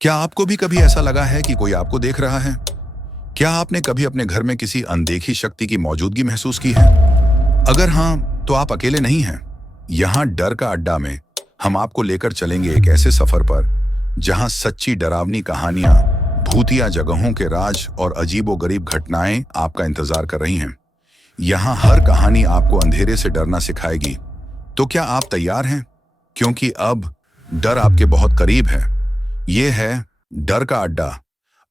क्या आपको भी कभी ऐसा लगा है कि कोई आपको देख रहा है? क्या आपने कभी अपने घर में किसी अनदेखी शक्ति की मौजूदगी महसूस की है? अगर हाँ, तो आप अकेले नहीं हैं। यहाँ डर का अड्डा में हम आपको लेकर चलेंगे एक ऐसे सफर पर जहाँ सच्ची डरावनी कहानियां, भूतिया जगहों के राज और अजीबोगरीब घटनाएं आपका इंतजार कर रही हैं। यहाँ हर कहानी आपको अंधेरे से डरना सिखाएगी। तो क्या आप तैयार हैं? क्योंकि अब डर आपके बहुत करीब है। ये है डर का अड्डा।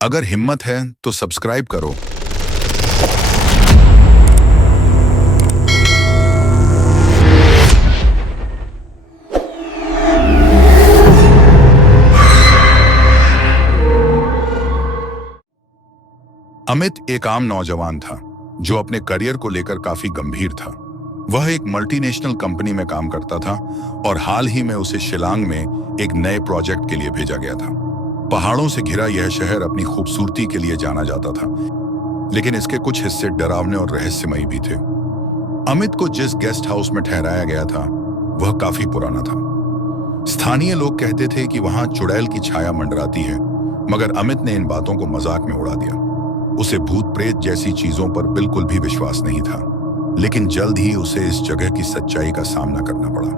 अगर हिम्मत है तो सब्सक्राइब करो। अमित एक आम नौजवान था जो अपने करियर को लेकर काफी गंभीर था। वह एक मल्टीनेशनल कंपनी में काम करता था और हाल ही में उसे शिलांग में एक नए प्रोजेक्ट के लिए भेजा गया था। पहाड़ों से घिरा यह शहर अपनी खूबसूरती के लिए जाना जाता था, लेकिन इसके कुछ हिस्से डरावने और रहस्यमयी भी थे। अमित को जिस गेस्ट हाउस में ठहराया गया था वह काफी पुराना था। स्थानीय लोग कहते थे कि वहां चुड़ैल की छाया मंडराती है, मगर अमित ने इन बातों को मजाक में उड़ा दिया। उसे भूत प्रेत जैसी चीजों पर बिल्कुल भी विश्वास नहीं था, लेकिन जल्द ही उसे इस जगह की सच्चाई का सामना करना पड़ा।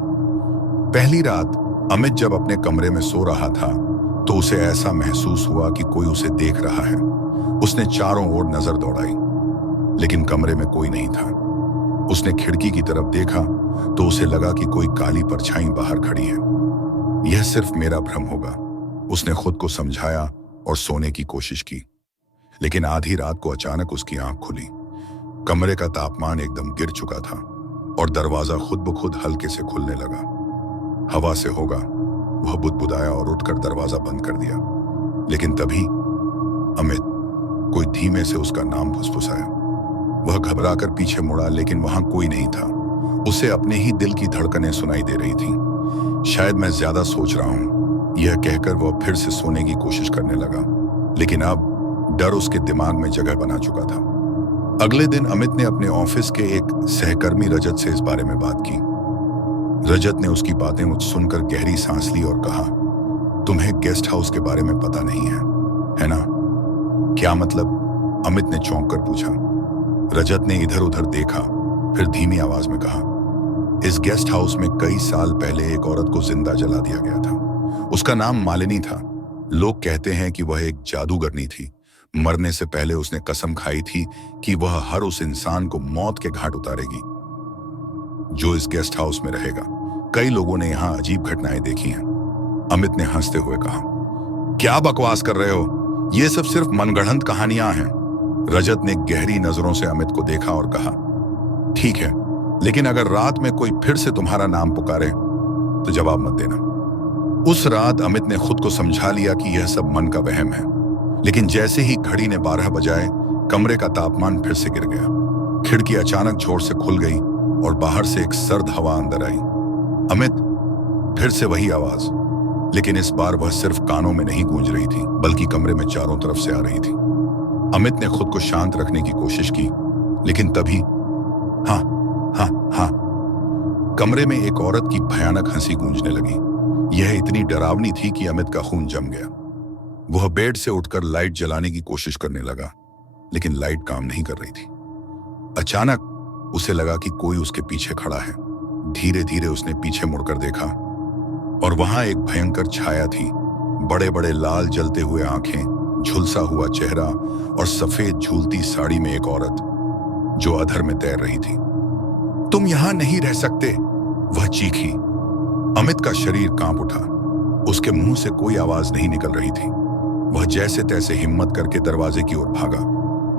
पहली रात अमित जब अपने कमरे में सो रहा था तो उसे ऐसा महसूस हुआ कि कोई उसे देख रहा है। उसने चारों ओर नजर दौड़ाई, लेकिन कमरे में कोई नहीं था। उसने खिड़की की तरफ देखा तो उसे लगा कि कोई काली परछाई बाहर खड़ी है। यह सिर्फ मेरा भ्रम होगा, उसने खुद को समझाया और सोने की कोशिश की। लेकिन आधी रात को अचानक उसकी आंख खुली। कमरे का तापमान एकदम गिर चुका था और दरवाजा खुद ब खुद हल्के से खुलने लगा। हवा से होगा, वह बुदबुदाया और उठकर दरवाजा बंद कर दिया। लेकिन तभी अमित, कोई धीमे से उसका नाम फुसफुसाया। वह घबराकर पीछे मुड़ा, लेकिन वहां कोई नहीं था। उसे अपने ही दिल की धड़कनें सुनाई दे रही थी। शायद मैं ज्यादा सोच रहा हूं, यह कहकर वह फिर से सोने की कोशिश करने लगा, लेकिन अब डर उसके दिमाग में जगह बना चुका था। अगले दिन अमित ने अपने ऑफिस के एक सहकर्मी रजत से इस बारे में बात की। रजत ने उसकी बातें सुनकर गहरी सांस ली और कहा, तुम्हें गेस्ट हाउस के बारे में पता नहीं है ना? क्या मतलब? अमित ने चौंक कर पूछा। रजत ने इधर उधर देखा, फिर धीमी आवाज में कहा, इस गेस्ट हाउस में कई साल पहले एक औरत को जिंदा जला दिया गया था। उसका नाम मालिनी था। लोग कहते हैं कि वह एक जादूगरनी थी। मरने से पहले उसने कसम खाई थी कि वह हर उस इंसान को मौत के घाट उतारेगी जो इस गेस्ट हाउस में रहेगा। कई लोगों ने यहां अजीब घटनाएं देखी हैं। अमित ने हंसते हुए कहा, क्या बकवास कर रहे हो? ये सब सिर्फ मनगढ़ंत कहानियां हैं। रजत ने गहरी नजरों से अमित को देखा और कहा, ठीक है, लेकिन अगर रात में कोई फिर से तुम्हारा नाम पुकारे तो जवाब मत देना। उस रात अमित ने खुद को समझा लिया कि यह सब मन का वहम है। लेकिन जैसे ही घड़ी ने 12 बजाए, कमरे का तापमान फिर से गिर गया। खिड़की अचानक जोर से खुल गई और बाहर से एक सर्द हवा अंदर आई। अमित, फिर से वही आवाज, लेकिन इस बार वह सिर्फ कानों में नहीं गूंज रही थी, बल्कि कमरे में चारों तरफ से आ रही थी। अमित ने खुद को शांत रखने की कोशिश की, लेकिन तभी हाँ हाँ हाँ, कमरे में एक औरत की भयानक हंसी गूंजने लगी। यह इतनी डरावनी थी कि अमित का खून जम गया। वह बेड से उठकर लाइट जलाने की कोशिश करने लगा, लेकिन लाइट काम नहीं कर रही थी। अचानक उसे लगा कि कोई उसके पीछे खड़ा है। धीरे धीरे उसने पीछे मुड़कर देखा और वहां एक भयंकर छाया थी। बड़े बड़े लाल जलते हुए आंखें, झुलसा हुआ चेहरा और सफेद झूलती साड़ी में एक औरत जो अधर में तैर रही थी। तुम यहां नहीं रह सकते, वह चीखी। अमित का शरीर कांप उठा। उसके मुंह से कोई आवाज नहीं निकल रही थी। वह जैसे तैसे हिम्मत करके दरवाजे की ओर भागा,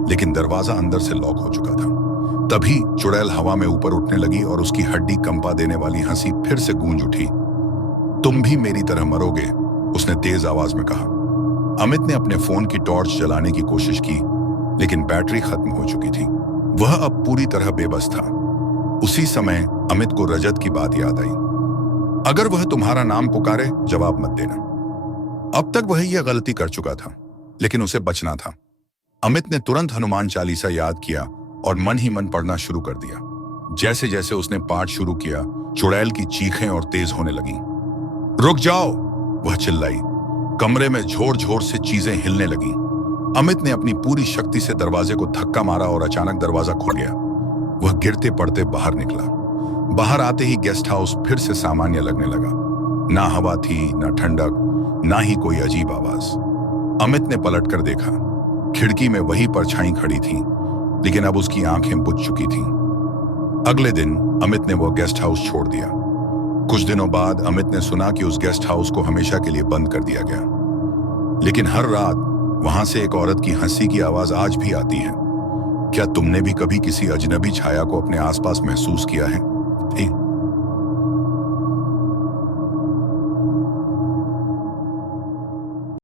लेकिन दरवाजा अंदर से लॉक हो चुका था। तभी चुड़ैल हवा में ऊपर उठने लगी और उसकी हड्डी कंपा देने वाली हंसी फिर से गूंज उठी। तुम भी मेरी तरह मरोगे, उसने तेज आवाज में कहा। अमित ने अपने फोन की टॉर्च जलाने की कोशिश की, लेकिन बैटरी खत्म हो चुकी थी। वह अब पूरी तरह बेबस था। उसी समय अमित को रजत की बात याद आई। अगर वह तुम्हारा नाम पुकारे, जवाब मत देना। अब तक वह यह गलती कर चुका था, लेकिन उसे बचना था। अमित ने तुरंत हनुमान चालीसा याद किया और मन ही मन पढ़ना शुरू कर दिया। जैसे जैसे उसने पाठ शुरू किया, चुड़ैल की चीखें और तेज होने लगीं। रुक जाओ, वह चिल्लाई। कमरे में झोर झोर से चीजें हिलने लगी। अमित ने अपनी पूरी शक्ति से दरवाजे को धक्का मारा और अचानक दरवाजा खुल गया। वह गिरते पड़ते बाहर निकला। बाहर आते ही गेस्ट हाउस फिर से सामान्य लगने लगा। ना हवा थी, ना ठंडक, ना ही कोई अजीब आवाज। अमित ने पलटकर देखा। खिड़की में वही परछाई खड़ी थी, लेकिन अब उसकी आंखें बुझ चुकी थीं। अगले दिन अमित ने वह गेस्ट हाउस छोड़ दिया। कुछ दिनों बाद अमित ने सुना कि उस गेस्ट हाउस को हमेशा के लिए बंद कर दिया गया, लेकिन हर रात वहां से एक औरत की हंसी की आवाज आज भी आती है। क्या तुमने भी कभी किसी अजनबी छाया को अपने आसपास महसूस किया है?